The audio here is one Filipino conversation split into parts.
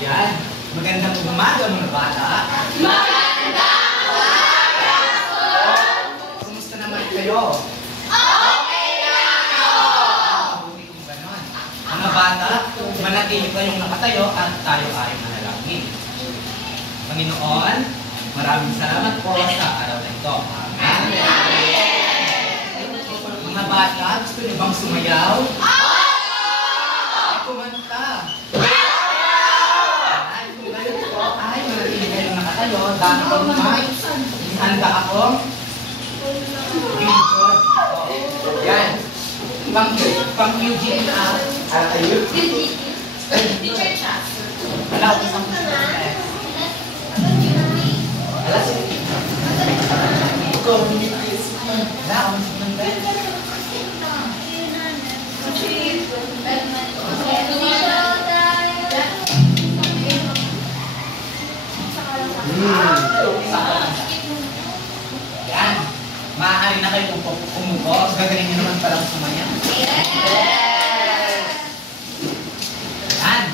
Yan. Magandang umaga mga bata. Magandang umaga po! Kumusta naman kayo? Okay lang po! Mabuti kung ganon. Mga bata, manatili kayong nakatayo at tayo ay manalangin. Panginoon, maraming salamat po sa araw na ito. Amen. Mga bata, gusto niyo bang sumayaw? Kumanta. Ay, manatili kayong nakatayo. Dahil ako may handa ako. Good. Yan. Pang-Eugene na. Tayo. Teacher Chas. Wala ko isang alas. Ikaw, minipis. Wala ako isang yan. Maaari na kayo umupo. Gagaling nyo naman palang sumaya. Yan.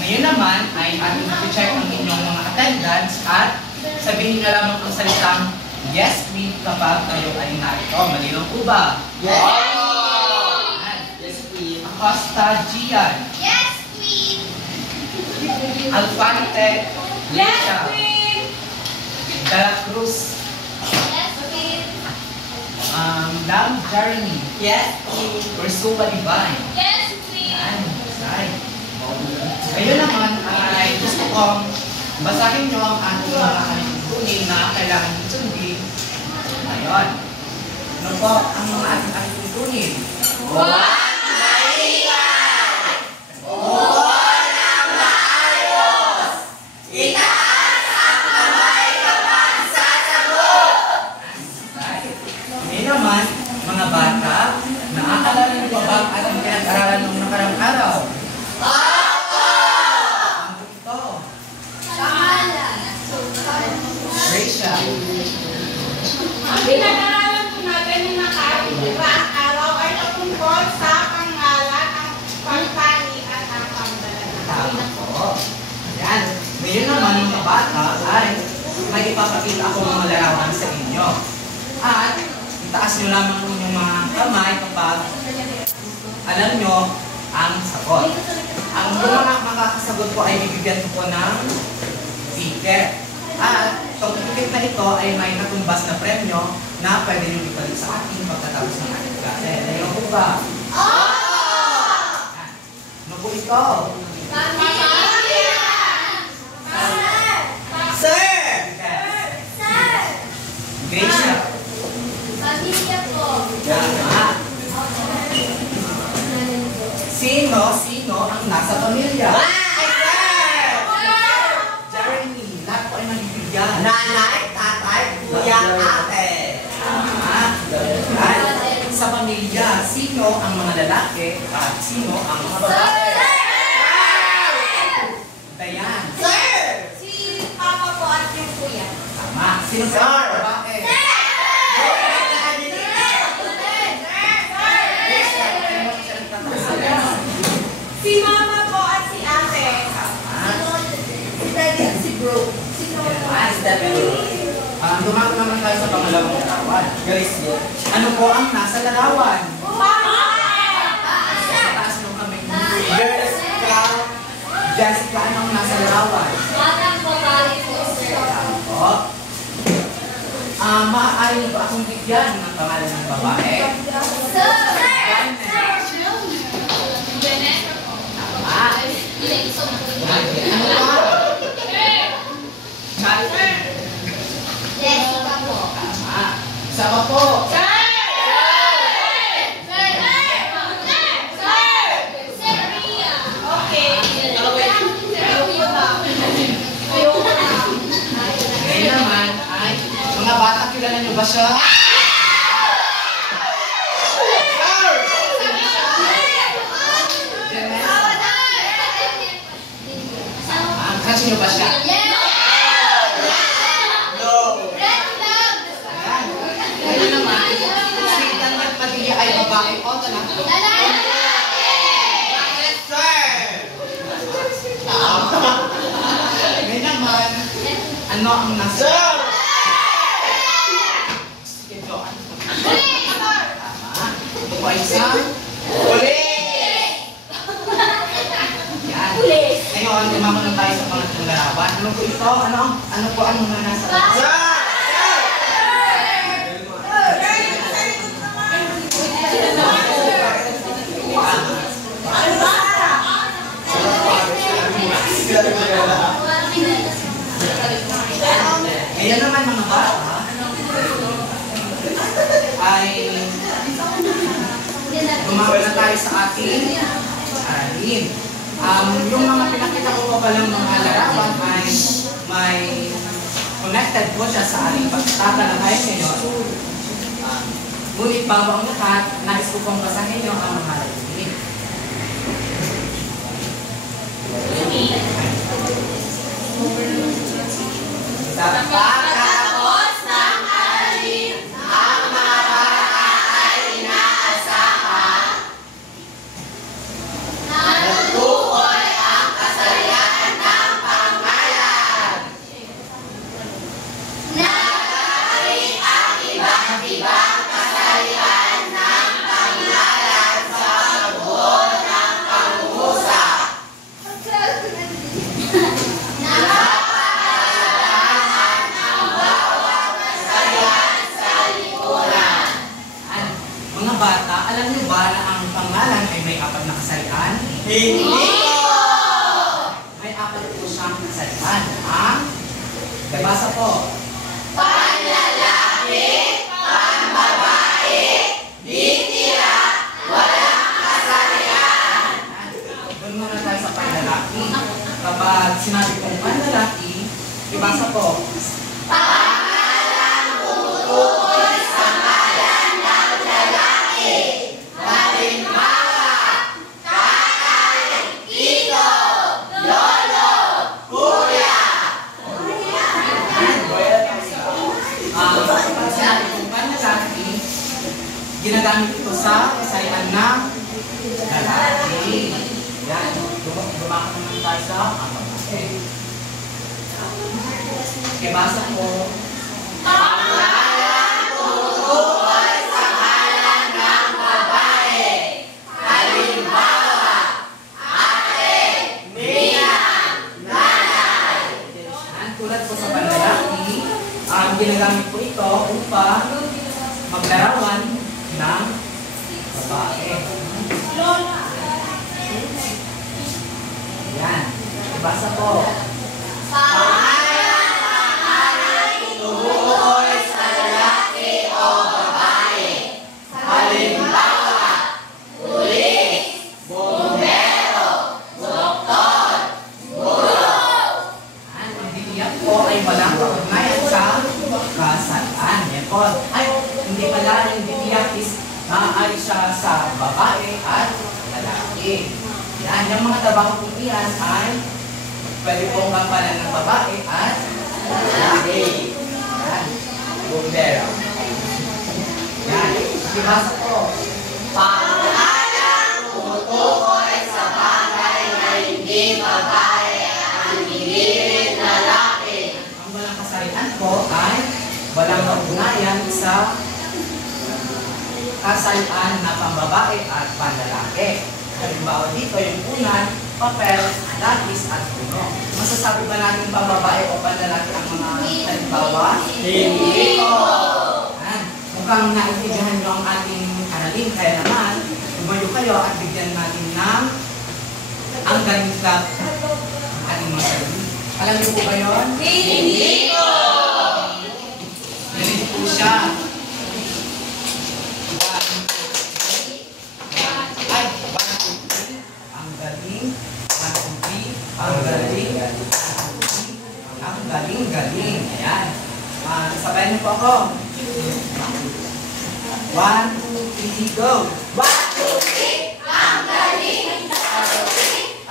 Ngayon naman ay ating i-check ang inyong mga attendance at sabihin nyo lamang ang salitang yes, we kapag kayo ay narito. Malinaw po ba? Yes! Yes, we. Acosta Gian. Yes, Queen! Alfante. Yes, Lecha. Queen! De La Cruz. Yes, Queen! Lam Jeremy. Yes, Queen. Ursula Divine. Yes, Queen! Yan. Right. Ngayon naman ay gusto kong basahin nyo ang ating mga alituntunin na kailangan nyo sundin. Ngayon. Ano po ang mga ating alituntunin? Ngayon naman, mga bata, naaalala niyo ba ang ating pinag-aralan ng nakarang araw? Ano ito? Rachel. Ang pinag-aralan po natin ng nakaraang araw ay tungkol sa pangalan, ang pagtani at ang pagdalala. Tama po. Ayan. Ngayon naman mga bata ay may ipapakita ako mga larawan sa inyo. At itaas nyo lamang inyong mga kamay kapag alam nyo ang sagot. Ang mga makakasagot ko ay bibigyan ko ng ticket. At itong ticket na ito ay may natumbas na premyo na pwede nyo ibalik sa akin pagkatapos ng ating klase. Ano po ba? Ano po ito? Sir! Gracia. Tama. Sino ang nasa pamilya? Jeremy, lahat po ay nabibigyan. Nanay, tatay, kuya, ate. Tama. At sa pamilya, sino ang mga lalaki at sino ang mga babae? Dayan. Sir! Si Papa po at yung kuya. Tama. Sino Sir. ang babae? Si Mama po at si Ate. Dumako naman tayo sa pangalawang larawan. Guys, ano po ang nasa larawan? Sa taas ng kamay. Girls, Jessica, anong nasa larawan? Opo. Maaari ba akong bigyan ng pangalan ng babae? Sama po. Ngayon naman ay mga bata, kilala niyo ba siya? Kasi niyo ba siya? No. Ngayon naman, si Daniel Padilla ay Babae o lalaki? Bakit, sir? Ngayon naman, ano ang nasa? Sir! Sige, Jo. Tama. Ito ay isang Pulis! yan. Ngayon, lumaman tayo sa pangatlong larawan. Ano po ito? Ano po ang mga nasa? Sir! Ngayon naman mga bata, ay lumapit na tayo sa ating aralin. Yung mga pinakita ko pa palang mga larawan ay may connected po siya sa ating pagtatalakay ngayon. Ngunit bago ang lahat, nais ko pong basahin niyo ang mga layunin. Sa Pagkatapos ng aralin, ang mga bata ay inaasahan na natukoy ang kasarian ng pangalan. Nagagaling ang iba't ibang kasarian ng pangalan sa pagbuo ng pangungusap. mga bata, alam niyo ba na ang pangalan ay may apat na kasarian? Hindi ko! May apat po siyang kasarian. Basa po. Panlalaki, panbabae, ditira, walang kasarian. Doon muna tayo sa panlalaki. Kapag sinabi kong panlalaki, ibasa po. Pangalan tumutukoy sa ngalan ng lalaki. Halimbawa, tatay, tito, lolo, kuya. Kapag sinabi kong panlalaki, ginagamit ito sa kasarian ng lalaki. Yan. Lumakot naman tayo sa babae. Ibasa po. Pangalan tumutukoy sa ngalan ng babae. Halimbawa, ate, ninang, nanay. Yan, tulad po sa panlalaki, ginagamit po ito upang maglarawan ng babae. Yan. Ibasa po. Pangalan tumutukoy sa lalaki o babae. Halimbawa, pulis, bumbero, doktor, guro. Ang bitiyak po ay walang kaugnayan sa kasarian. Yan po. Ay, hindi pala yung bitiyak is maaari siya sa babae at lalaki. Yan, yung mga trabaho kong iyan ay pwede pong kampalan ng babae at lalaki. Yan. Bumbero. Yan. Ibasa po. Pangalan tumutukoy sa bagay na hindi babae ang hindi rin lalaki. Ang walang kasarian po ay walang kaugnayan sa kasarian na pambabae at panlalaki. Halimbawa dito yung unan, papel, lapis at puno. Masasabi ba natin pambabae o panlalaki ang mga halimbawa? Hindi ko! Yan. Mukhang naintindihan nyo ang ating aralin. Kaya naman, tumayo kayo at bigyan natin ng ang ganitap ang ating mga sarili. Alam niyo po ba yun? Hindi ko! Ganito po siya. Ay, ang galing, ang galing, ang galing. Ayan. Sabayan niyo po ako. 1, 2, 3, go! 1, 2, 3, ang galing! 1, 2,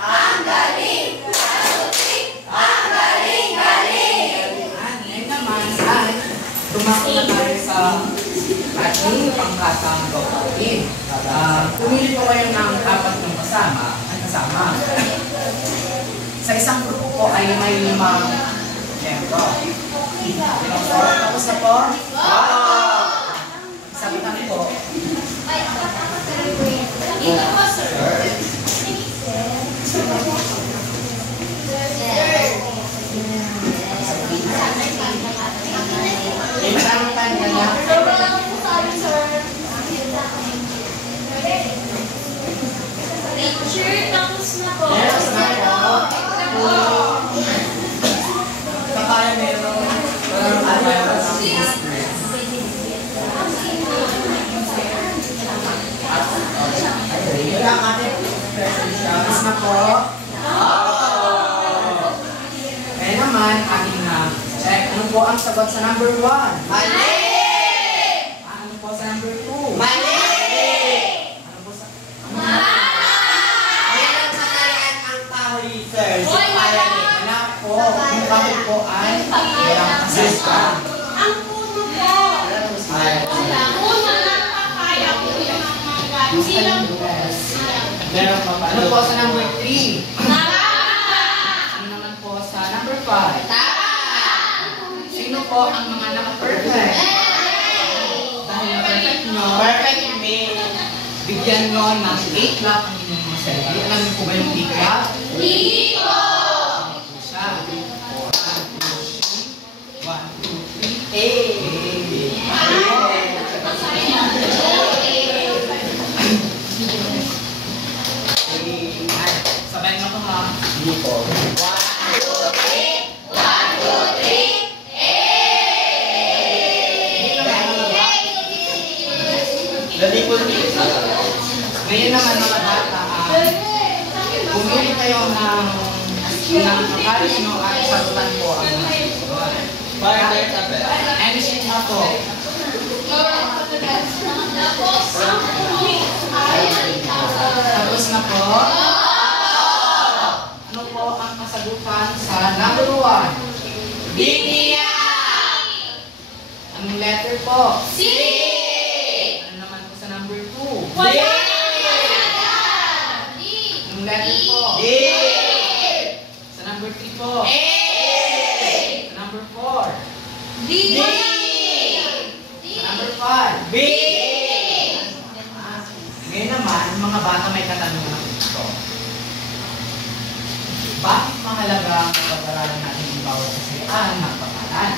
3, ang galing! 1, 2, 3, ang galing! Ngayon naman ay tumako na tayo sa ating pang batang gawin. Pumili po kayo ng 4 ng kasama. Sa isang grupo po ay may 5 miyembro. Tapos na po? Sagutan po. May maraming time ka na. Teacher, tapos na po. Yes, na po. Kakaya meron. Tapos na po. Kaya naman, aking check. Ano po ang sagot sa number 1? Mali! Ano po sa number 2? Mali! Ano po sa... Ayan ang matalian ang kahoy, sir. Si Hoy, Kaya ni. Wala po. Yung kahoy po ay walang kasista. Ang puno po. Ay. Puno lang papaya po yung mga silang Meron pa Ano po sa number 3? Tama! Ano naman po sa number 5? Sino po ang mga naka-perfect? Dahil perfect nyo, Perfect me. bigyan nyo ng 8 clap ang inyong mga sarili. Alam niyo po ba yung 8 clap? Dito! Siya. 1, 2, 3. Eh. Sabay mo ko ha. Hindi po. 1, 2, 3, Dali po dito. Ngayon naman mga bata, bumili kayo ng akalis nyo at sagutan po ang mga susunod. Barber tabi. Anything na po. Tapos na po. Ano po ang kasagutan sa number 1? Binia! Anong letter po? C! Ano naman po sa number 2? Wala! Anong letter po? D! Sa number 3 po? A! Sa number 4? D! Sa number 5? B! Ngayon naman, mga bata may katanungan ito. Bakit mahalaga ang pag-aralan natin yung bawat kasayaan ng pangalan?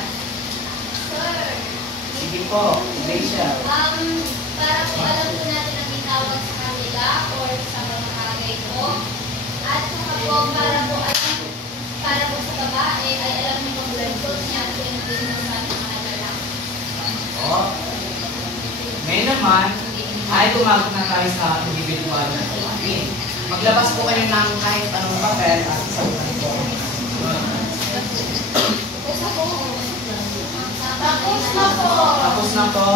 Sige po, Rachel. Para po alam po natin ang itawag sa kanila or sa mga kagay po. At saka po, para po sa babae ay alam niyo ang blood codes niya at yung din sa mga lalaki. O. Ngayon naman, ay tumawag na tayo sa individual na tuwagin. Maglabas po kayo ng kahit anong papel at sagutan po. Tapos na po. Tapos na po.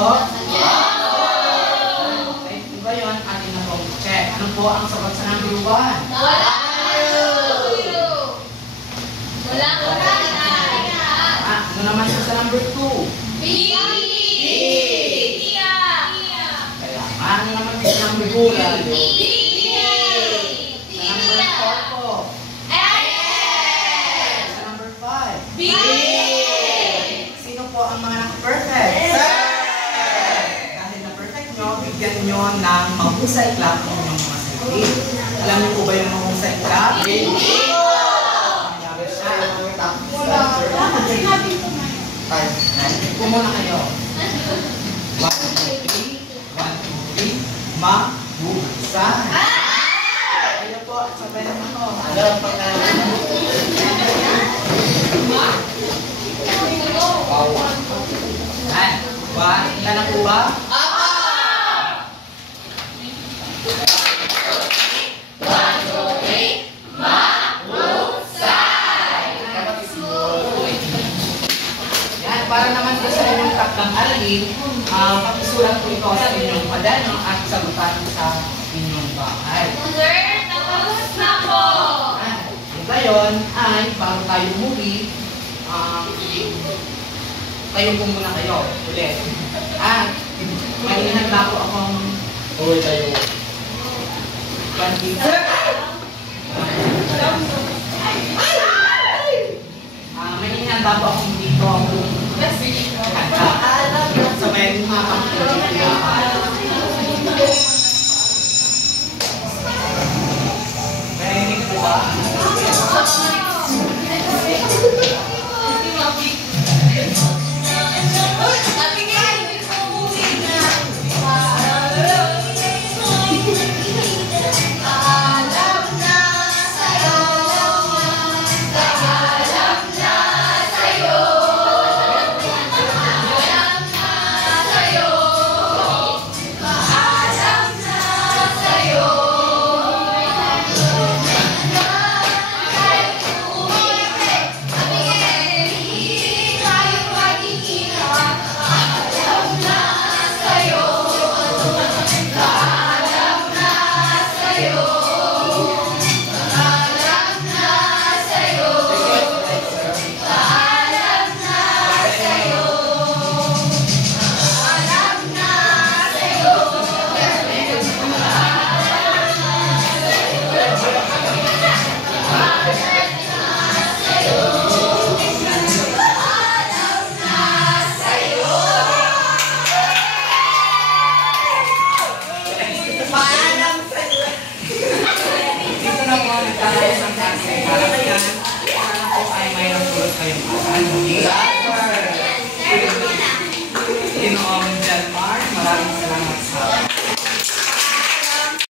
Okay, diba yun? Atin na po check. Ano po ang sagot sa number 1? Wala! Wala po Ano naman po sa number 2? B! Kaya, ano naman po sa number 3? Sa number 4 po. Sa number 5. Sino po ang mga naka-perfect? Sir! Dahil na-perfect nyo, bigyan nyo ng mahusay clap ng inyong mga sarili. Alam niyo po ba yung mahusay clap? Hindi po! Mayroon siya. Wala. Dapat sinabi ko na. Nandito muna kayo. 1, 2, 3. 1, 2, 3. Mahusay. Kayo po, sabay naman ako. Ano ang pangalan? Yan. 1, ilan na po ba? Yan, para naman po sa inyong takdang alin, pakisulat po ito sa inyong padano at sagutan sa inyong bahay. Sir, tapos na po! Yan. Ngayon ay, bago tayo umuwi, tayo po muna kayo ulit. At, may inihanda po akong Uy, tayo. bandito. May inihanda po akong dito kanta. So may Narinig po ba? Dito na po nagkakaroon ng kasi para kaya sana po ay mayroon tulad kayong aral.